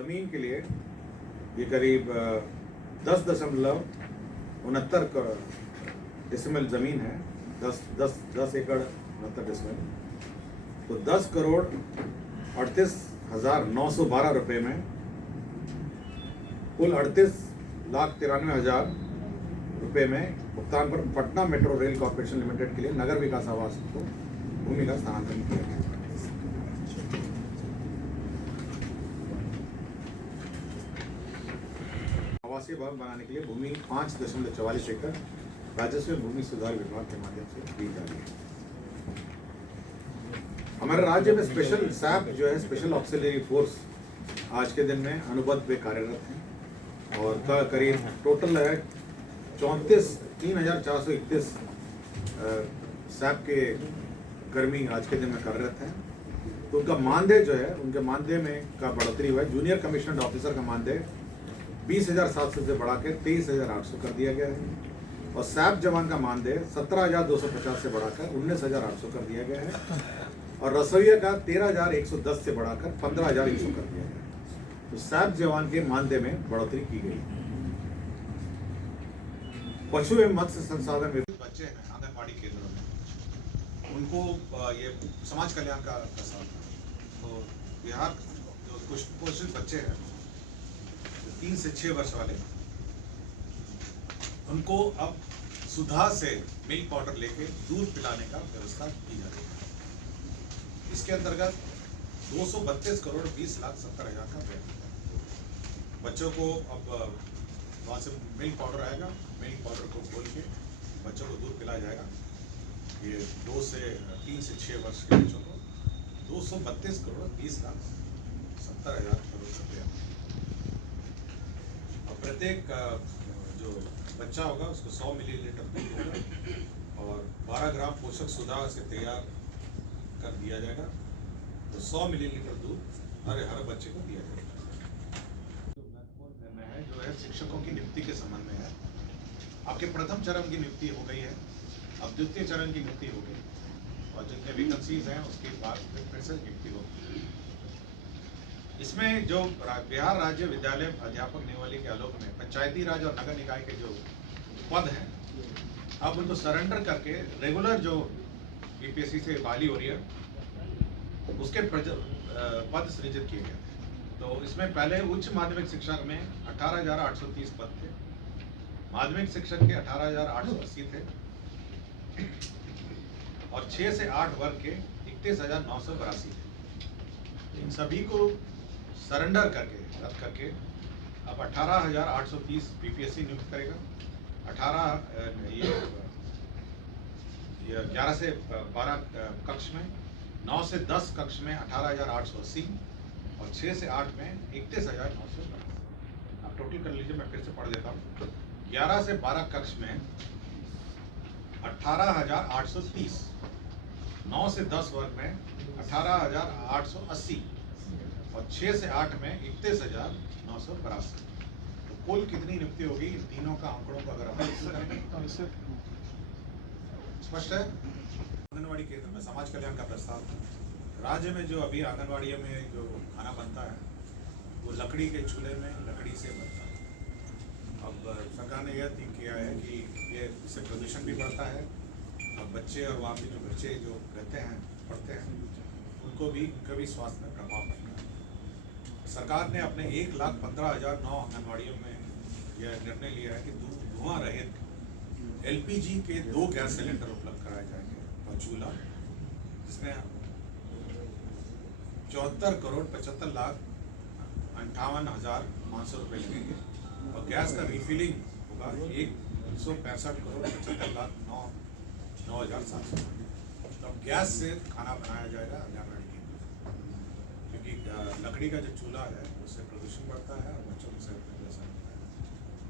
ज़मीन के लिए ये करीब 10.69 डेसिमल ज़मीन है, 10 एकड़ 69 डेसिमल। तो 10,38,912 रुपये में कुल 38,93,000 रुपये में भुगतान पर Patna metro rail corporation limited के लिए नगर विकास आवास को भूमि का स्थानांतरण किया गया। आवासीय भवन बनाने के लिए भूमि 5.44 एकड़ राजस्व भूमि सुधार विभाग के माध्यम से दी जा रही है। हमारे राज्य में स्पेशल सैप जो है स्पेशल ऑक्सिलरी फोर्स आज के दिन में अनुबंध पे कार्यरत है और का करीब टोटल है 3,431 सैप के कर्मी आज के दिन में कार्यरत हैं। तो उनका मानदेय जो है उनके मानदेय में का बढ़ोतरी हुआ है। जूनियर कमिश्नर्ड ऑफिसर का मानदेय 20,700 से बढ़ाकर 23,800 कर दिया गया है और सैप जवान का मानदेय 17,250 से बढ़ाकर 19,800 कर दिया गया है और रसोइया का 13,110 से बढ़ाकर 15,100 कर दिया गया है। तो सैप जवान के मानदेय में बढ़ोतरी की गई। पशु एवं मत्स्य संसाधन बच्चे हैं आंगनबाड़ी केंद्रों में, उनको ये समाज कल्याण का प्रस्ताव था। तो बिहार जो कुपोषित बच्चे हैं 3 से 6 वर्ष वाले, उनको अब सुधा से मिल्क पाउडर लेके दूध पिलाने का व्यवस्था की जा रही है। इसके अंतर्गत 232 करोड़ 20,70,000 का व्यय है। बच्चों को अब वहाँ से मिल्क पाउडर आएगा, मिल्क पाउडर को खोल के बच्चों को दूध पिलाया जाएगा। ये 3 से 6 वर्ष के बच्चों को 232 करोड़ 20,70,000 करोड़ रुपया। और प्रत्येक जो बच्चा होगा उसको 100 मिलीलीटर दूध होगा और 12 ग्राम पोषक सुधा से तैयार कर दिया जाएगा। तो 100 मिलीलीटर दूध हर बच्चे को दिया जाएगा। जो महत्वपूर्ण निर्णय है जो है शिक्षकों की नियुक्ति के संबंध में है। आपके प्रथम चरण की नियुक्ति हो गई है, अब द्वितीय चरण की नियुक्ति हो गई और जितने वैकेंसीज हैं उसके बाद फिर से नियुक्ति होगी। इसमें जो बिहार राज्य विद्यालय अध्यापक नियुक्ति के आलोक में पंचायती राज और नगर निकाय के जो पद हैं अब उनको सरेंडर करके रेगुलर जो बीपीएससी से बहाली हो रही है उसके पद सृजित किए गए। तो इसमें पहले उच्च माध्यमिक शिक्षक में 18,830 पद थे, माध्यमिक शिक्षक के 18,880 थे और 6 से 8 वर्ग के 31,982 थे। इन सभी को सरेंडर करके रद्द करके अब 18,830 बीपीएससी नियुक्त करेगा। 11 से 12 कक्ष में, 9 से 10 कक्ष में 18,880 और 6 से 8 में 31,982। आप टोटल कर लीजिए, मैं फिर से पढ़ देता हूँ। 11 से 12 कक्ष में 18,830, 9 से 10 वर्ग में 18,880 और 6 से 8 में 31,982। तो कुल कितनी नियुक्ति होगी इन तीनों का आंकड़ों को अगर हम स्पष्ट है। आंगनबाड़ी केंद्र में समाज कल्याण का प्रस्ताव राज्य में जो अभी आंगनबाड़ियों में जो खाना बनता है वो लकड़ी के चूल्हे में लकड़ी से बनता है। अब सरकार ने यह ठीक किया है कि ये इससे प्रदूषण भी बढ़ता है और बच्चे और वहाँ पे जो बच्चे जो रहते हैं पढ़ते हैं उनको भी कभी स्वास्थ्य में प्रभाव पड़ता है। सरकार ने अपने 1,15,009 आंगनबाड़ियों में यह निर्णय लिया है कि धुआं रहित एलपीजी के 2 गैस सिलेंडर उपलब्ध कराए जाएंगे और चूल्हा, जिसमें 74,75,58,500 रुपये लगेंगे और गैस का रिफिलिंग होगा 165,75,09,700। तो अब गैस से खाना बनाया जाएगा आंगनबाड़ी केंद्र, क्योंकि लकड़ी का जो चूल्हा है उससे प्रदूषण बढ़ता है और बच्चों की सेहत में असर होता है।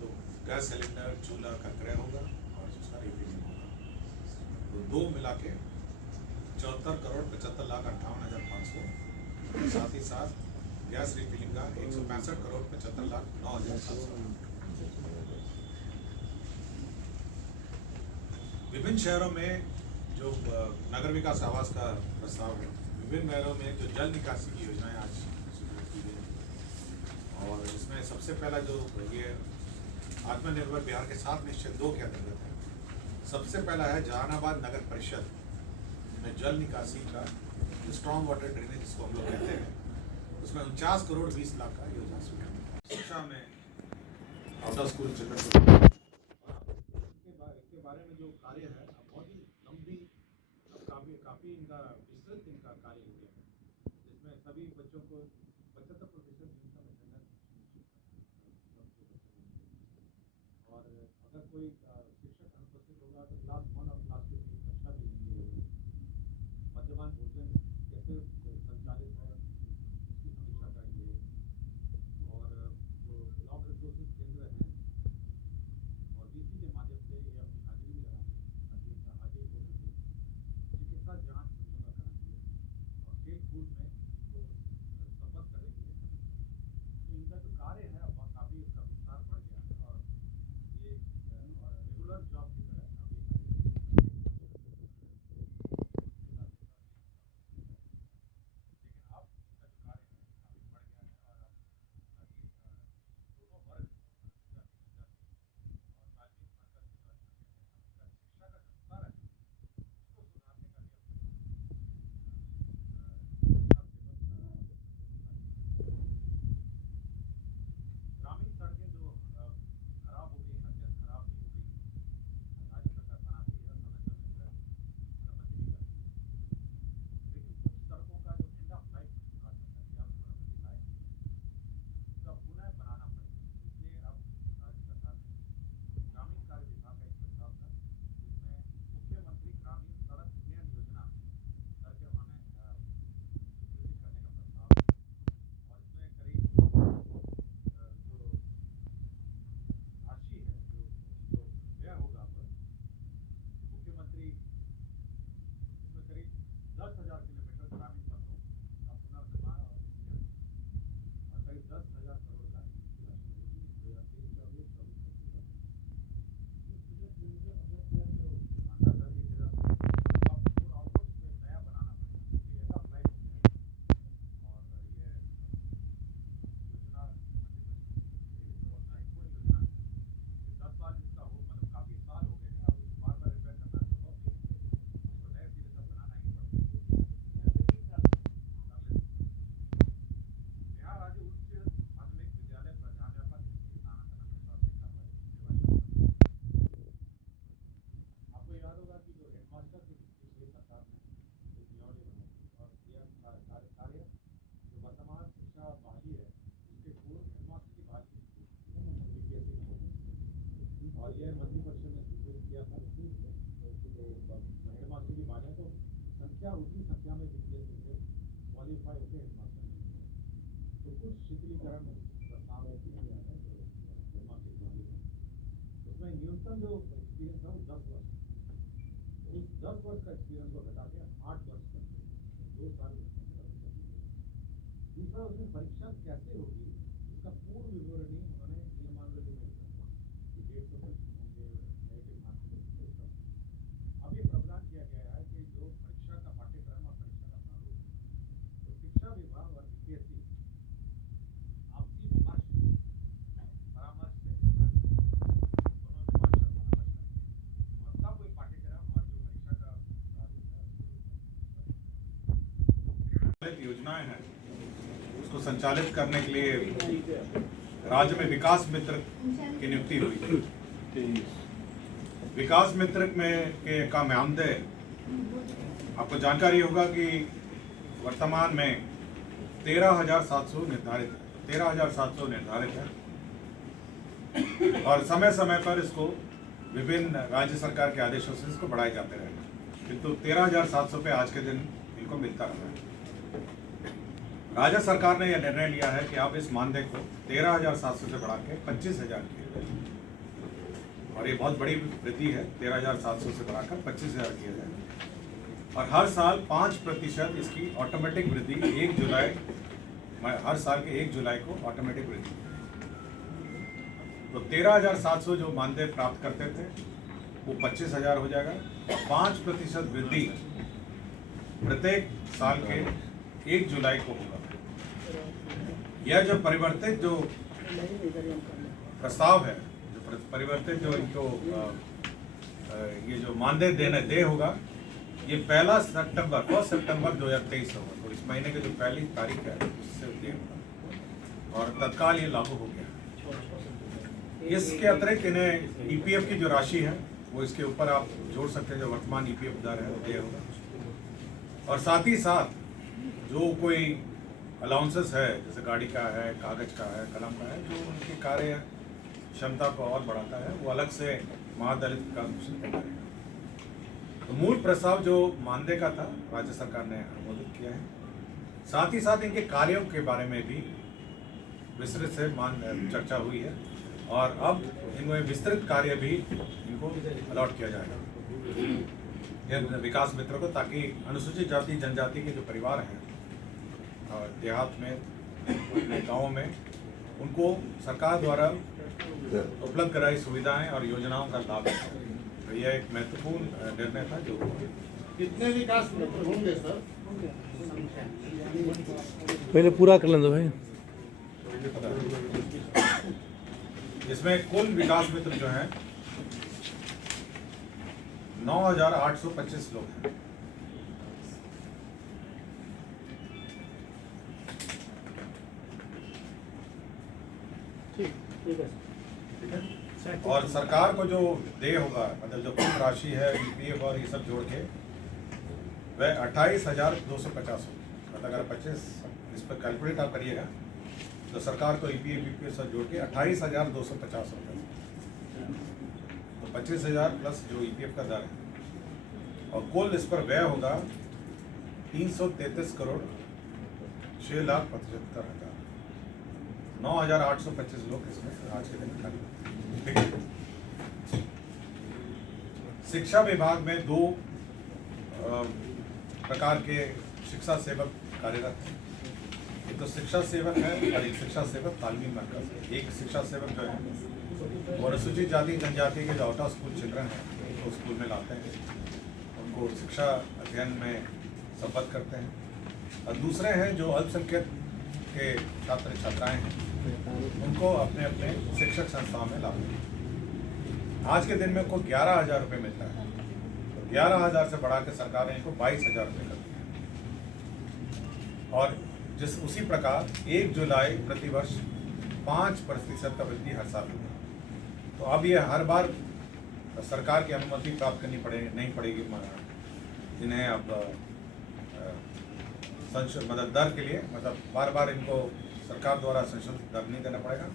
तो गैस सिलेंडर चूल्हा का क्रय होगा और उसका रिफिलिंग होगा। तो 2 मिला के 74,75,58,500, साथ ही साथ गैस रिफिलिंग का 165,75,09,700। विभिन्न शहरों में जो नगर विकास आवास का प्रस्ताव है, विभिन्न शहरों में जो जल निकासी की योजनाएं आज शुरू की गई, सबसे पहला जो ये आत्मनिर्भर बिहार के 7 निश्चय 2 के अंतर्गत है। सबसे पहला है जहानाबाद नगर परिषद में जल निकासी का स्ट्रॉन्ग वाटर ड्रेनेज जिसको हम लोग कहते हैं, उसमें 49 करोड़ 20 लाख का योजना स्वीकृत। शिक्षा में आउट ऑफ स्कूल चिल्ड्रन के बारे में जो कार्य है बहुत ही लंबी काफ़ी इनका विस्तृत इनका कार्य हो गया है, जिसमें सभी बच्चों को 75% न्यूनतम अटेंडेंस और अगर कोई शिक्षक अनुपस्थित होगा तो क्लास 1 और क्लास 2 की कक्षा भी लेंगे। मध्यमान भोजन कैसे संचालित है उसकी समीक्षा करेंगे और जो ब्लॉक रिसोर्सेज केंद्र हैं और डीसी के माध्यम से ये अपनी हाजिरी भी लगाएंगे ताकि हाजिर हो सके। चिकित्सा जांच बच्चों का कराएंगे और खेल कूद में इनको संबद्ध करेंगे। तो इनका जो कार्य है अब काफ़ी इसका विस्तार बढ़ गया है और ये रेगुलर जॉब की तरह अब ये ग्रामीण सड़कें जो खराब हो गई हैं, अत्यंत खराब भी हो गई हैं, राज्य सरकार बनाती है समय समय पर मरम्मत भी करती है, लेकिन कुछ सड़कों का जो एंड ऑफ लाइफ कहा जाता है या मरम्मत लाइफ उसका पुनः बनाना पड़ेगा। इसलिए अब राज्य सरकार ने ग्रामीण कार्य विभाग का एक प्रस्ताव था जिसमें मुख्यमंत्री ग्रामीण सड़क उन्नयन योजना करके उन्होंने स्वीकृति करने का प्रस्ताव और इसमें करीब जो राशि है जो व्यय होगा पर मुख्यमंत्री इसमें करीब 10,000 किलोमीटर ग्रामीण पथों का पुनर्निर्माण और उन्नयन और करीब 10,000 करोड़ का इसकी राशि होगी 2023-24 मानता था कि मेरा पूरा आउटपुट में नया बनाना पड़ेगा क्योंकि ऐसा फ्लाइट और ये योजना बहुत महत्वपूर्ण योजना है। 10 साल जिसका हो मतलब काफ़ी साल हो गए हैं, अब उसको बार बार रिपेयर करना संभव नहीं है, उसको नए सिरे से बनाना ही पड़ेगा। बिहार राज्य उच्च माध्यमिक विद्यालय प्राध्यापक नियुक्ति स्थानांतरण प्रशासनिक कार्रवाई आपको याद होगा कि जो हेडमास्टर की नियुक्ति हुई सरकार ने एक नियमावली बनाई थी और यह कार्य जो वर्तमान शिक्षा बहाली है उसके पूर्व हेडमास्टर की बहाली बीपीएससी में और यह मंत्रिपरिषद ने स्वीकृत किया था तो हेडमास्टर की बहाली तो संख्या उतनी संख्या में बीपीएससी से क्वालिफाई होकर हेडमास्टर नहीं हुए तो कुछ शिथिलीकरण प्रस्ताव किया गया है जो हेडमास्टर की बहाली है उसमें न्यूनतम जो एक्सपीरियंस है वो 10 वर्ष उस 10 वर्ष का एक्सपीरियंस को घटा के 8 वर्ष कर 2 साल दूसरा उसमें परीक्षा कैसे होगी इसका पूर्ण विवरणी उन्होंने नियमावली में लिखा कि 150 प्रश्न होंगे नेगेटिव मार्क्स। अब ये प्रावधान किया गया है कि जो परीक्षा का पाठ्यक्रम और परीक्षा का प्रारूप तो शिक्षा विभाग और बीपीएससी आपसी विमर्श परामर्श से दोनों विमर्श और परामर्श करेंगे और तब कोई पाठ्यक्रम और जो परीक्षा का प्रारूप है योजनाएं हैं उसको संचालित करने के लिए राज्य में विकास मित्र की नियुक्ति हुई। विकास मित्र का मानदेय आपको जानकारी होगा कि वर्तमान में 13,700 निर्धारित है और समय समय पर इसको विभिन्न राज्य सरकार के आदेशों से इसको बढ़ाए जाते रहेंगे, किंतु 13,700 पे आज के दिन इनको मिलता रहा है। राज्य सरकार ने यह निर्णय लिया है कि आप इस मानदेय को 13,700 से बढ़ा के 25,000 किया जाए और ये बहुत बड़ी वृद्धि है। 13,700 से बढ़ाकर 25,000 किया जाए और हर साल 5% इसकी ऑटोमेटिक वृद्धि 1 जुलाई हर साल के 1 जुलाई को ऑटोमेटिक वृद्धि। तो 13,700 जो मानदेय प्राप्त करते थे वो 25,000 हो जाएगा। 5% वृद्धि प्रत्येक साल के 1 जुलाई को होगा। यह जो परिवर्तित जो प्रस्ताव है जो परिवर्तित जो इनको ये जो मानदेय दे होगा, ये 1 सितंबर 2023 होगा। तो इस महीने की जो पहली तारीख है उससे दे होगा और तत्काल ये लागू हो गया। इसके अतिरिक्त इन्हें ईपीएफ की जो राशि है वो इसके ऊपर आप जोड़ सकते हैं, जो वर्तमान ईपीएफ दर है वो दे होगा। और साथ ही साथ जो कोई अलाउंसेस है, जैसे गाड़ी का है, कागज का है, कलम का है, जो उनकी कार्य क्षमता को और बढ़ाता है, वो अलग से महादलित विकास मिशन तय करेगा। तो मूल प्रस्ताव जो मानदेय का था राज्य सरकार ने अनुमोदित किया है। साथ ही साथ इनके कार्यों के बारे में भी विस्तृत से चर्चा हुई है और अब इनमें विस्तृत कार्य भी इनको अलॉट किया जाएगा विकास मित्र को, ताकि अनुसूचित जाति जनजाति के जो परिवार हैं और देहात में, अपने गाँव में, उनको सरकार द्वारा उपलब्ध कराई सुविधाएं और योजनाओं का लाभ है। तो यह एक महत्वपूर्ण निर्णय था जो कितने विकास मित्र होंगे सर? पहले पूरा कर लें दो भाई। इसमें कुल विकास मित्र जो हैं 9,825 लोग हैं। ठीक है। और सरकार को जो देय होगा, मतलब जो कुल राशि है ईपीएफ और ये सब जोड़ के वह 28,250 होगी। मतलब अगर 25 इस पर कैलकुलेट आप करिएगा तो सरकार को ईपीएफ सब जोड़ के 28,250 रुपये, तो 25,000 प्लस जो ईपीएफ का दर है, और कुल इस पर व्यय होगा 333 करोड़ 6,75,000। 9,825 लोग इसमें आज के दिन खाली। शिक्षा विभाग में 2 प्रकार के शिक्षा सेवक कार्यरत हैं। एक तो शिक्षा सेवक है और एक शिक्षा सेवक तालीमी मरकज है। एक शिक्षा सेवक जो है वो अनुसूचित जाति जनजाति के जो आउट ऑफ स्कूल चिल्ड्रन हैं उनको स्कूल में लाते हैं, उनको शिक्षा अध्ययन में संबद्ध करते हैं। और दूसरे हैं जो अल्पसंख्यक के छात्र छात्राएं हैं, उनको अपने अपने शिक्षक संस्थाओं में लाते हैं। आज के दिन में उनको 11,000 रुपये मिलता है, तो 11,000 से बढ़ा के सरकार ने इनको 22,000 रुपये कर दिया। और उसी प्रकार 1 जुलाई प्रतिवर्ष 5% का वृद्धि हर साल होगा। तो अब ये हर बार सरकार की अनुमति प्राप्त करनी नहीं पड़ेगी जिन्हें अब मतलब दर के लिए, मतलब बार बार इनको सरकार द्वारा संशोधित दर नहीं देना पड़ेगा।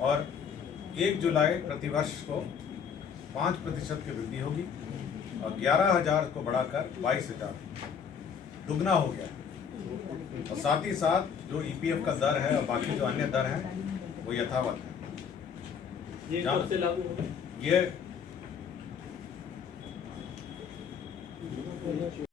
और 1 जुलाई प्रतिवर्ष को 5% की वृद्धि होगी और 11,000 को बढ़ाकर 22,000 दुगना हो गया। और साथ ही साथ जो ईपीएफ का दर है और बाकी जो अन्य दर हैं वो यथावत है। ये कब से लागू होगा? ये